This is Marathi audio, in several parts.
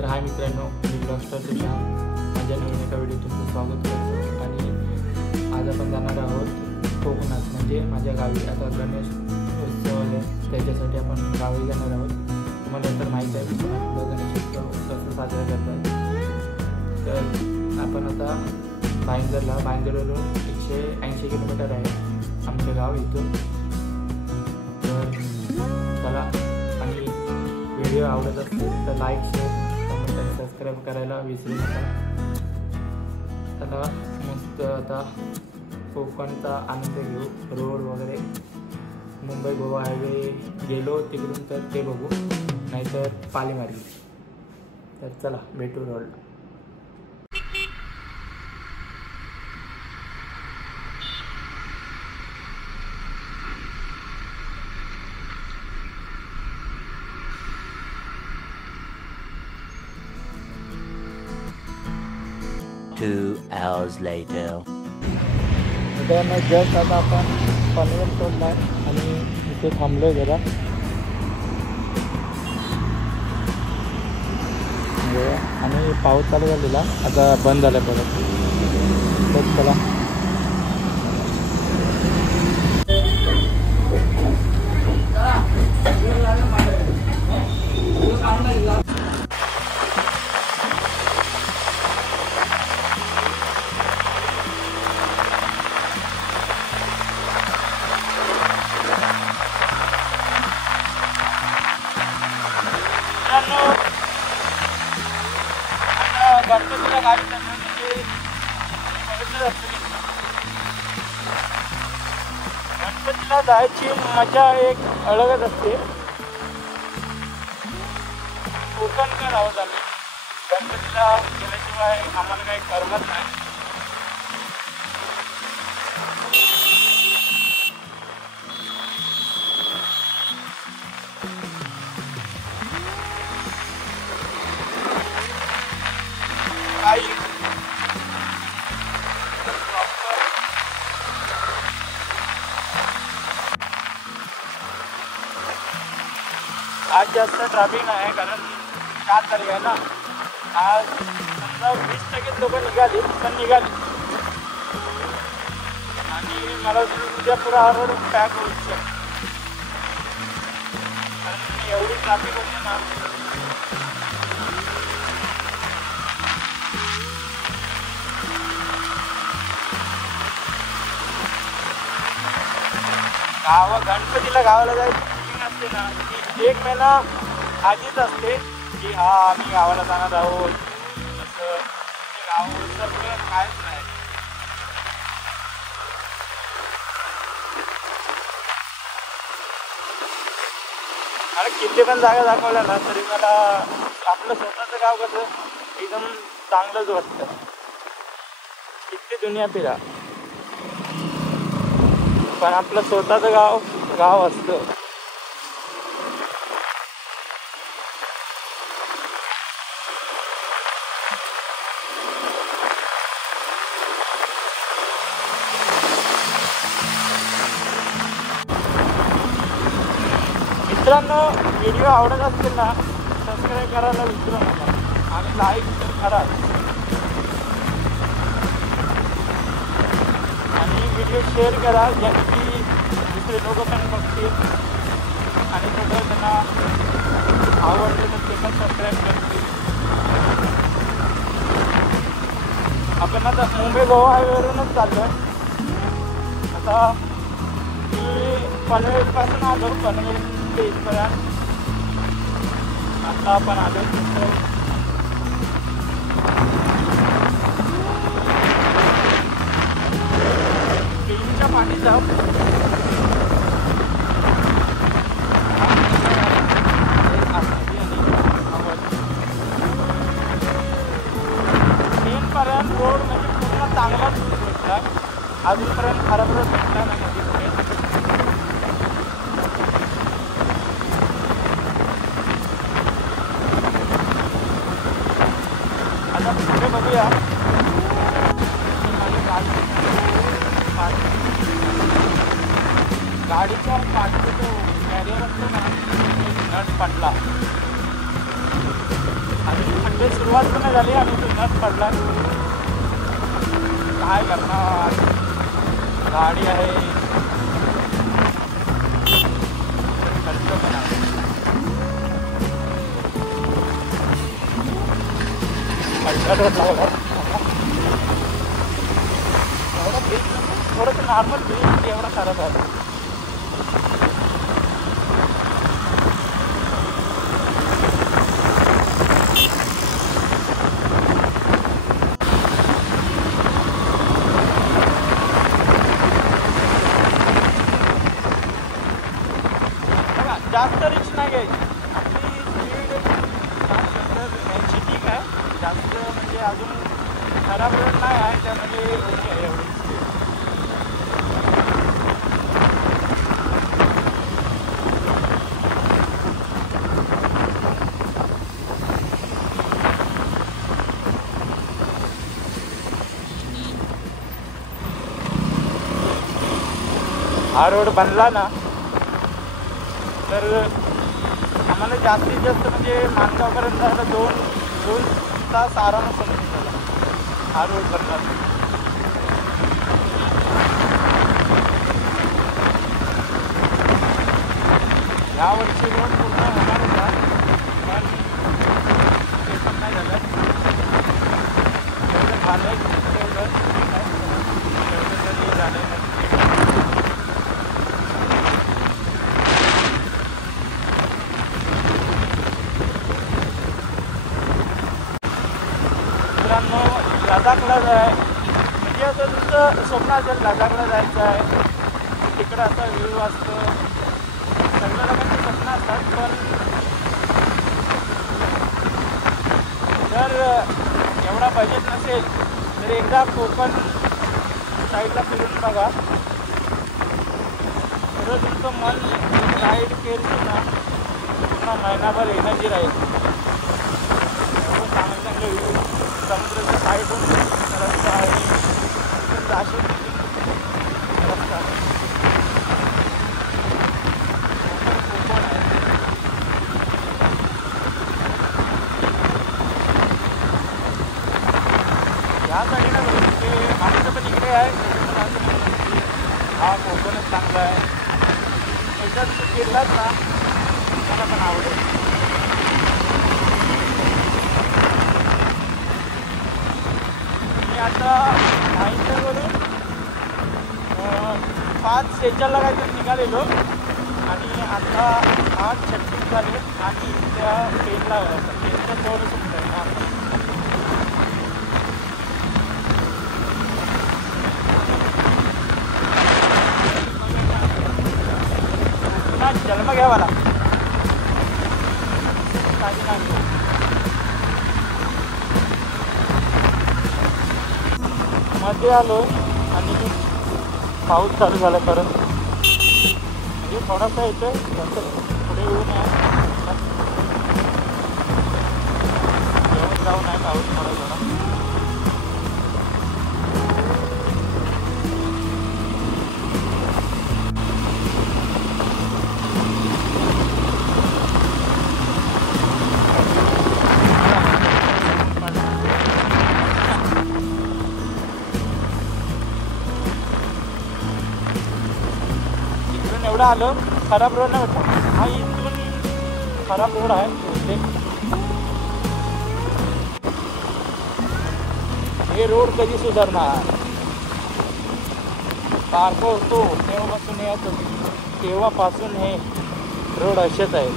तर हाय मित्रांनो, मी ब्लॉगस्टार तुषार माझ्या नवीन एका व्हिडिओ तुमचं स्वागत करतो. आणि आज आपण जाणार आहोत कोकणात, म्हणजे माझ्या गावी. आता गणेश उत्सव आहे, त्याच्यासाठी आपण गावी जाणार आहोत. तुम्हाला तर माहीत आहे कोकणातलं गणेश उत्सव कसं साजरा करतात. तर आपण आता भाईंदरवरून 180 किलोमीटर आहे आमचं गाव इथून. तर चला, आणि व्हिडिओ आवडत असेल तर लाईक, शेअर, कमेंट आणि सबस्क्राईब करायला विसरू नका. चला मस्त आता कोकणचा आनंद घेऊ. रोड वगैरे मुंबई गोवा हायवे गेलो तिकडून तर ते बघू, नाहीतर पालीमार्गी. तर चला भेटू रोडला. Two hours later. मित्रांनो, जस्ट आता आपण पनवेल सोडला आणि इथे थांबलो जरा. आणि पाऊस चालू झालेला, आता बंद झाला परत. तर चला गणपतीला गाडी गणपतीला जायची मजा एक अलगच असते. कोकणकर आहोत आम्ही. गणपतीला गेल्याशिवाय आम्हाला काही करमत नाही. आज जास्त ट्रॅफिक नाही आहे, कारण 4 तारीख आहे ना. आज समजा 20% लोक निघाली, पण निघाली. आणि मला उद्या पुरा हा रोड पॅक होऊ शकतो, कारण एवढी ट्रॅफिक होते ना. गणपतीला गावाला जायची बुकिंग असते ना, ती 1 महिना आधीच असते की हा आम्ही गावाला जाणार आहोत. तसं गावाचं कायच नाही. मला किती पण जागा दाखवल्या ना, तरी मला आपलं स्वतःचं गाव कसं एकदम चांगलंच वाटतं. किती दुनिया फिरा, पण आपलं स्वतःचं गाव असतं. मित्रांनो, व्हिडिओ आवडत असतील ना, सबस्क्राईब करायला विसरू नका आणि लाईक करा. आणि व्हिडिओ शेअर करा, ज्याची दुसरे लोक पण बघतील आणि थोडं त्यांना आवडले तर ते पण सबस्क्राईब करतील. आपण आता मुंबई गोवा हायवेवरूनच चाललो आहे. आता मी पनवेलपासून आलो, पनवेल ते इथपर्यंत. आता आपण आलो केळीच्या पाठीचा. मेनपर्यंत रोड म्हणजे पूर्ण चांगलाच भेटला, अजूनपर्यंत खराबच भेटला नाही मध्ये पुढे. आता पुढे बघूया. गाडीचा पाठचा जो कॅरियर असतो ना, नट पडला आणि पुढे सुरुवात पण नाही झाली आणि जुनाच पडला. काय करणार, गाडी आहे, खर्च पण आहे. एवढा ब्रिज थोडंसं नॉर्मल ब्रिज एवढा खराब आहे. जास्त रिक्स नाही घ्यायची. आपली स्पीड 60-70-80 ठीक आहे. जास्त म्हणजे अजून खराब रोड नाही आहे, त्यामध्ये ओके आहे एवढी स्पीड. हा रोड बनला ना तर आम्हाला जास्तीत जास्त म्हणजे माणगावपर्यंत जायला 2 तास आरामात समजून झाला. हा रोड बनला. यावर्षी रोड पूर्ण होणार होता पण ते पण नाही झालं. एवढं झालं तेवढं तरी झालं नाही. लडाखला जाय म्हणजे असं तुमचं स्वप्न असेल लडाखला जायचं आहे, तिकडं असा व्ह्यू असतो, सगळ्या लोकांची स्वप्न असतात. पण जर एवढा बजेट नसेल तर एकदा कोकण साईडला फिरून बघा. तर तुमचं मन राईड केली ना पूर्ण महिनाभर एनर्जी राहील. चांगले व्ह्यू, समुद्राच्या साईडून रस्ता आहे, अशी रस्ता आहे. कोकण आहे. या साईडला म्हणजे आमचं पण इकडे आहे, हा कोकणच चांगला आहे. याच्यात फिरलाच ना मला पण आवडेल. आता माहितीवरून 5:46 काहीतरी निघालेलो आणि आता 8:36 झाले आणि त्या ट्रेनला ट्रेनचं थोडंसं आहे ना जन्म घ्यावाला काही नाही. मध्ये आलो आणि पाऊस चालू झाला परत. म्हणजे थोडासा येतोय, पुढे येऊ नये येऊन जाऊ नये पाऊस थोडा थोडा. एवढं आलं खराब रोड नाही होता. हा इथून खराब रोड आहे. हे रोड कधी सुधारणार? बारको होतो तेव्हापासून येत तेव्हापासून हे रोड असेच आहे.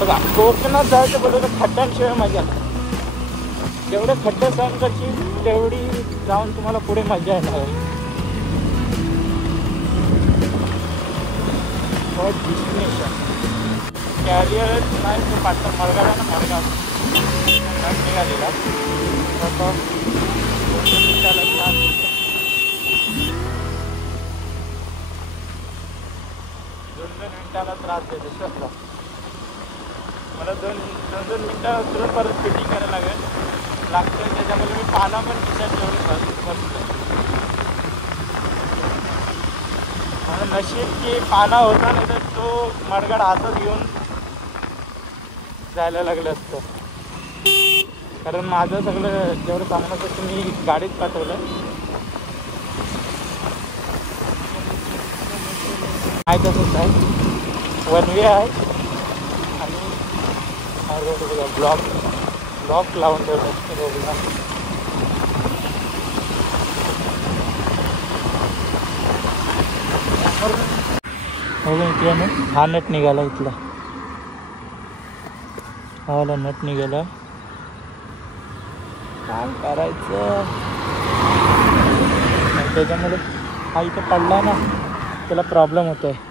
बघा कोकणात जायचं बोललं तर खड्ड्यांशिवाय मजा नाही. जेवढे खड्डे सहन करशील तेवढी जाऊन तुम्हाला पुढे मजा येणार. डेस्टिनेशन कॅरियर नाही तो पाटण मडगाव आहे ना, मडगाव निघालेला 2 मिनिटाला त्रास देते सर. मला 2 मिनिटं तुरंत परत फिटिंग करायला लागतं. त्याच्यामुळे मी पाना पण खिशात ठेवले बसतो. नशीब की पाना होता, नाही तर तो मडगाड हातात घेऊन जायला लागलं असतं. कारण माझं सगळं जेवढं सामान होतं ते मी गाडीत पाठवलं. आहे तसंच आहे, वन वे आहे. आणि हा रोड बघा, ब्लॉक लावून ठेवलं रोडला. इथला हा नट निघाला, इथला हा वाला नट निघाला. काय करायचं, त्याच्यामुळे हा इथं पडला ना, त्याला प्रॉब्लेम होत आहे.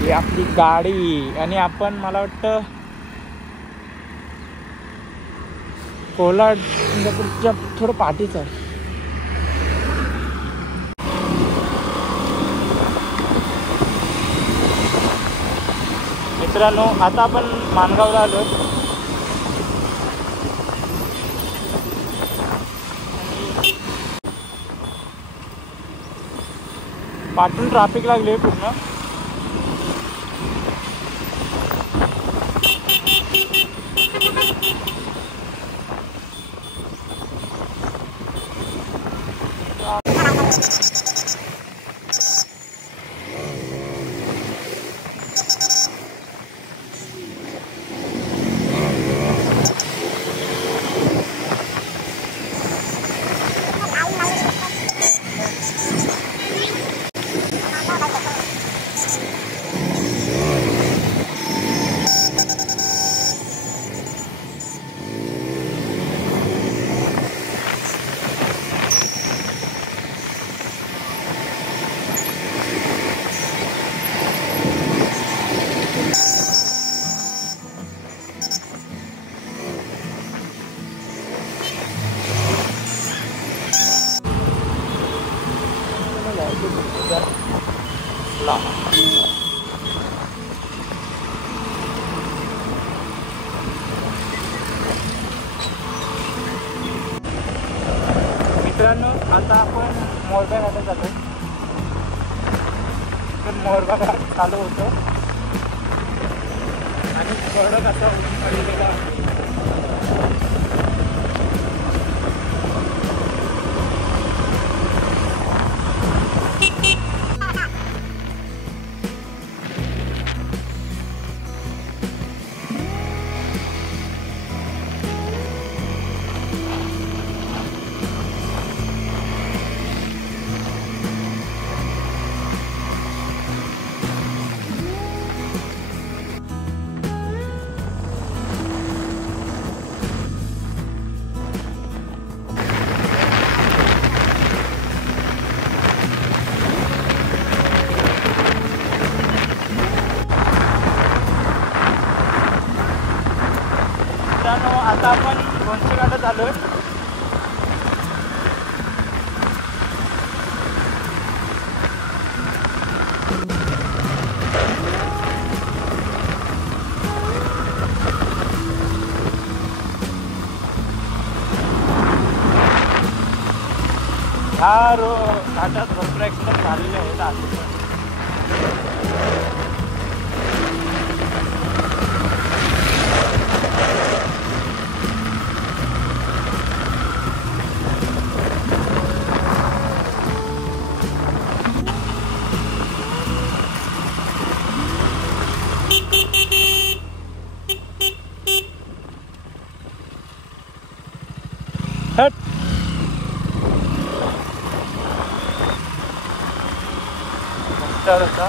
ही आपली गाडी. आणि आपण मला वाटतं कोलाड इंदापूरच्या थोडं पाठीच आहे. मित्रांनो, आता आपण माणगावला आलो. पाठून ट्रॅफिक लागली पूर्ण. मित्रांनो, आता आपण मोरबा घाटात जातो. तर मोरबा घाट चालू होतो आणि कडक असा पडलेला आहे. आता आपण गोंचे घाटात आलोय. ह्या घाटात भरपूर ॲक्सिडेंट झालेले आहेत आधी. हट होता.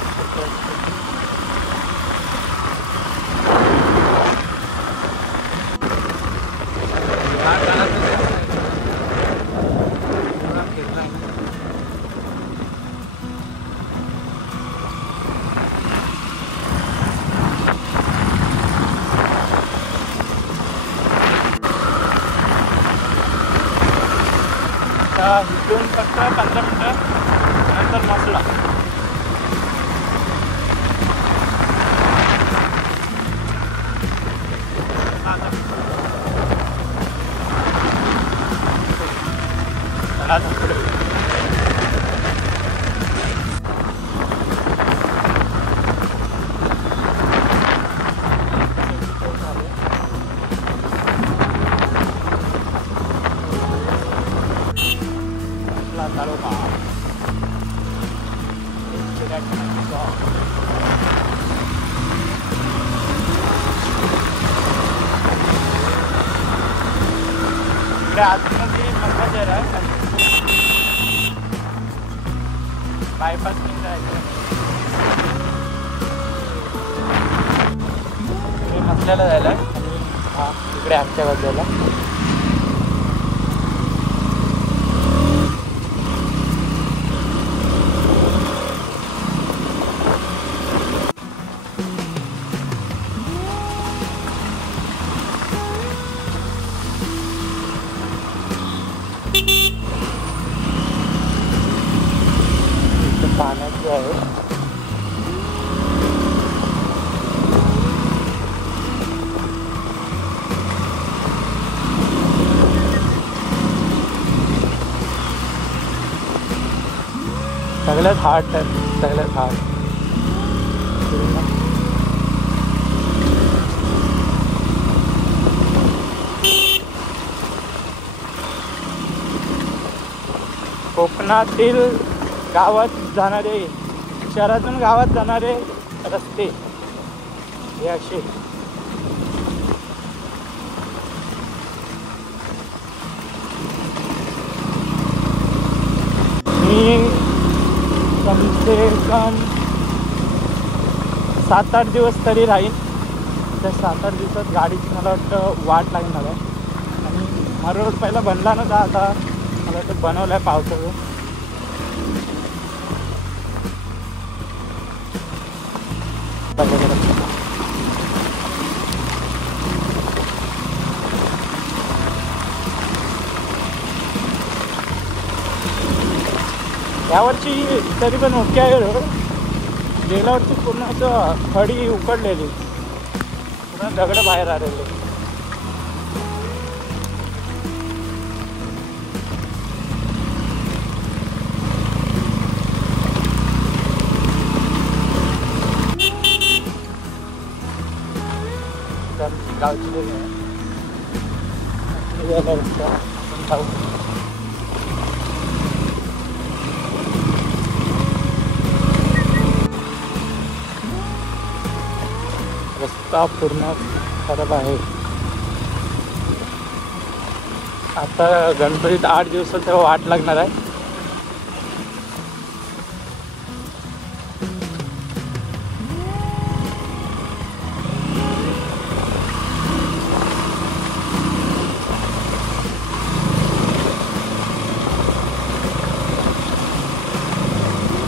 इथून फक्त 15 मिनटं नंतर मसला. आतमध्ये मंगळवार आहे बायपास जायचं मसल्याला जायला आणि हा इकडे आमच्या बाजूला पाण्याची आहे. सगळ्यात हार्ड आहे, सगळ्यात हार्ड. कोकणातील गावात जाणारे शहरातून गावात जाणारे रस्ते हे असे मी कम से कम 7-8 दिवस तरी राहीन. त्या 7-8 दिवसात गाडीची मला वाटतं वाट लागणार आहे. आणि हा रोड पहिला बनला नव्हता, आता मला वाटतं बनवला आहे पावसाचं. यावर्षी तरी पण ओके आहे रोड. गेल्या वर्षी पूर्ण असं खडी उकडलेली, पूर्ण दगड बाहेर आलेले. गावची रस्ता पूर्ण खराब आहे. आता गणपतीत 8 दिवसाचा वाट लागणार आहे.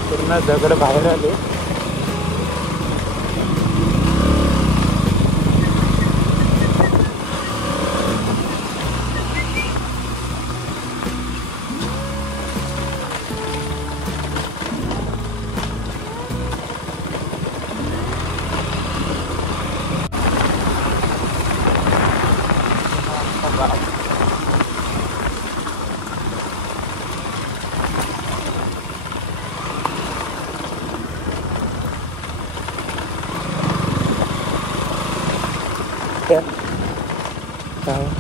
पूर्ण दगड बाहेर आले.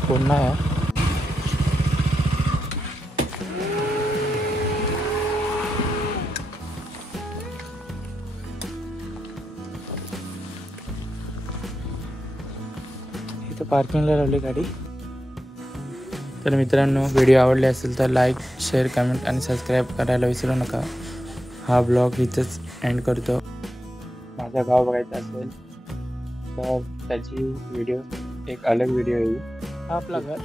पुन्हा आहे. इथं पार्किंगला लावली गाडी. तर मित्रांनो, व्हिडिओ आवडले असेल तर लाईक, शेअर, कमेंट आणि सबस्क्राईब करायला विसरू नका. हा ब्लॉग इथंच एंड करतो. माझा गाव बघायचा असेल तर त्याची व्हिडिओ एक अलग व्हिडिओ येईल. हा आपला घर.